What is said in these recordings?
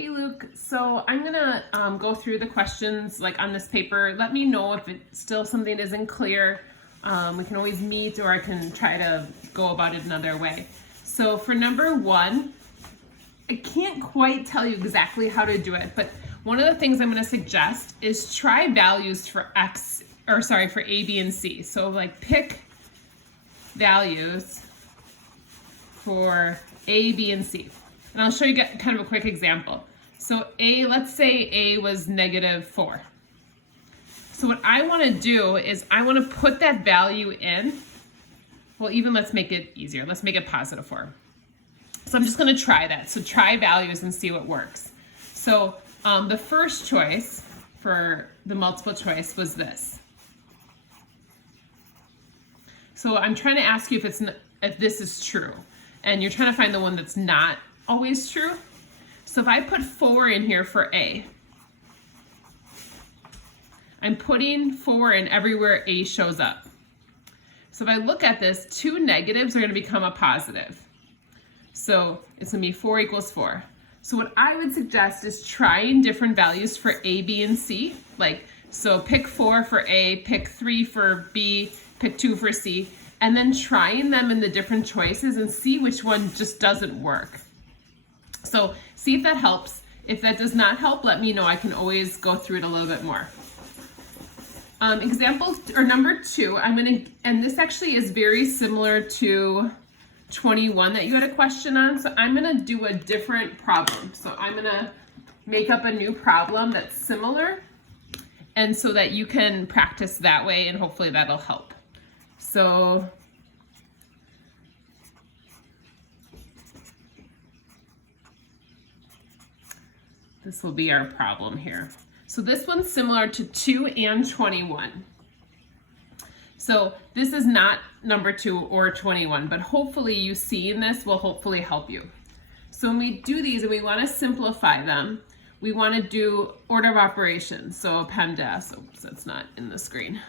Hey Luke, so I'm gonna go through the questions like on this paper. Let me know if it's still something isn't clear. We can always meet, or I can try to go about it another way. So for number 1, I can't quite tell you exactly how to do it, but one of the things I'm gonna suggest is try values for for A, B, and C. So like pick values for A, B, and C. And I'll show you kind of a quick example. So let's say A was -4. So what I want to do is I want to put that value in. Well, even let's make it easier. Let's make it +4. So I'm just going to try that. So try values and see what works. So the first choice for the multiple choice was this. So I'm trying to ask you if this is true, and you're trying to find the one that's not always true. So if I put 4 in here for A, I'm putting 4 in everywhere A shows up. So if I look at this, 2 negatives are going to become a positive. So it's going to be 4 = 4. So what I would suggest is trying different values for A, B, and C. So pick 4 for A, pick 3 for B, pick 2 for C, and then trying them in the different choices and see which one just doesn't work. So see if that helps. If that does not help, let me know. I can always go through it a little bit more. Number 2, and this actually is very similar to 21 that you had a question on. So I'm gonna do a different problem. So I'm gonna make up a new problem that's similar, and so that you can practice that way, and hopefully that'll help. So this will be our problem here. So this one's similar to 2 and 21. So this is not number 2 or 21, but hopefully you seeing this will hopefully help you. So when we do these and we want to simplify them, we want to do order of operations. So PEMDAS, oops, that's not in the screen.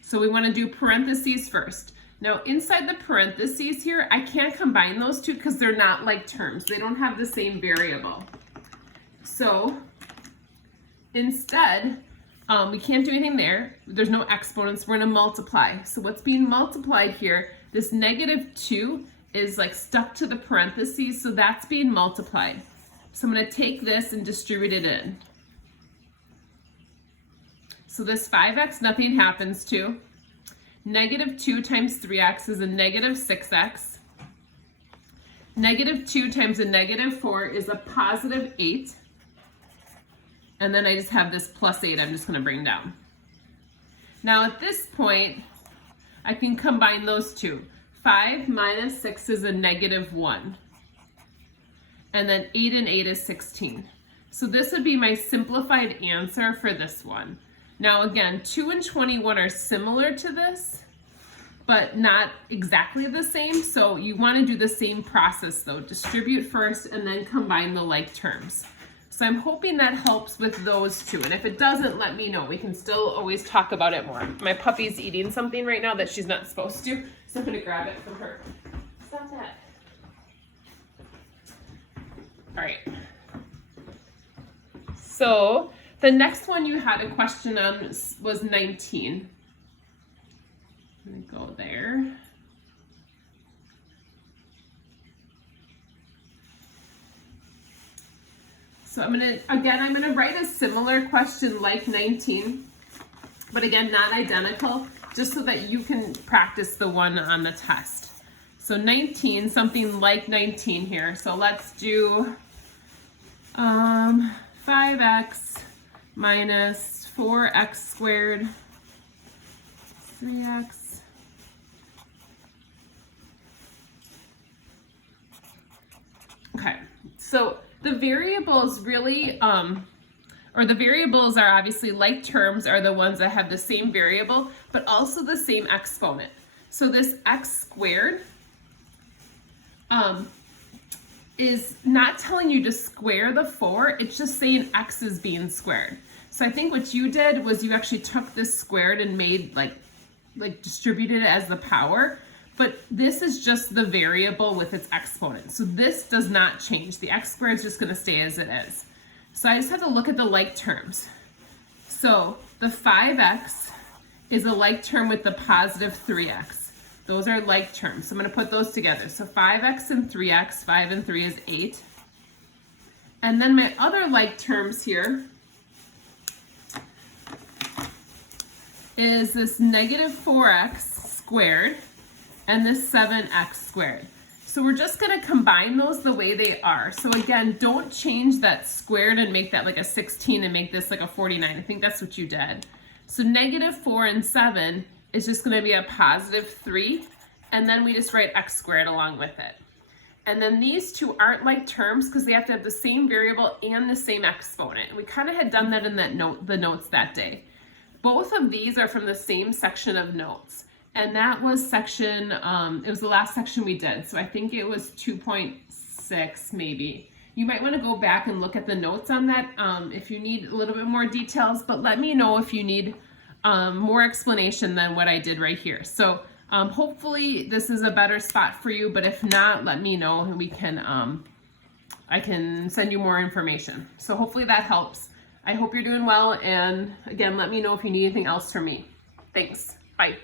So we want to do parentheses first. Now inside the parentheses here, I can't combine those two because they're not like terms. They don't have the same variable. So instead, we can't do anything there. There's no exponents. We're going to multiply. So what's being multiplied here, this -2 is like stuck to the parentheses, so that's being multiplied. So I'm going to take this and distribute it in. So this 5x, nothing happens to. -2 times 3x is a -6x. -2 times a -4 is a +8. And then I just have this +8 I'm just going to bring down. Now at this point, I can combine those two. 5 minus 6 is a -1. And then 8 and 8 is 16. So this would be my simplified answer for this one. Now again, 2 and 21 are similar to this, but not exactly the same. So you want to do the same process though. Distribute first and then combine the like terms. So I'm hoping that helps with those two. And if it doesn't, let me know. We can still always talk about it more. My puppy's eating something right now that she's not supposed to, so I'm gonna grab it from her. Stop that. All right. So the next one you had a question on was 19. Let me go there. So I'm gonna write a similar question like 19, but again, not identical, just so that you can practice the one on the test. So 19, something like 19 here. So let's do 5x minus 4x squared, 3x. Okay, so the variables really, the variables are obviously like terms are the ones that have the same variable, but also the same exponent. So this x squared is not telling you to square the 4, it's just saying x is being squared. So I think what you did was you actually took this squared and made like distributed it as the power. but this is just the variable with its exponent. So this does not change. The x squared is just going to stay as it is. So I just have to look at the like terms. So the 5x is a like term with the positive 3x. Those are like terms. So I'm going to put those together. So 5x and 3x, 5 and 3 is 8. And then my other like terms here is this negative 4x squared and this 7x squared. So we're just going to combine those the way they are. So again, don't change that squared and make that like a 16 and make this like a 49. I think that's what you did. So negative 4 and 7 is just going to be a positive 3, and then we just write x squared along with it. And then these two aren't like terms because they have to have the same variable and the same exponent. And we kind of had done that in that the notes that day. Both of these are from the same section of notes. And that was section, it was the last section we did. So I think it was 2.6 maybe. You might want to go back and look at the notes on that if you need a little bit more details, but let me know if you need more explanation than what I did right here. So hopefully this is a better spot for you, but if not, let me know and we can, I can send you more information. So hopefully that helps. I hope you're doing well, and again, let me know if you need anything else from me. Thanks. Bye.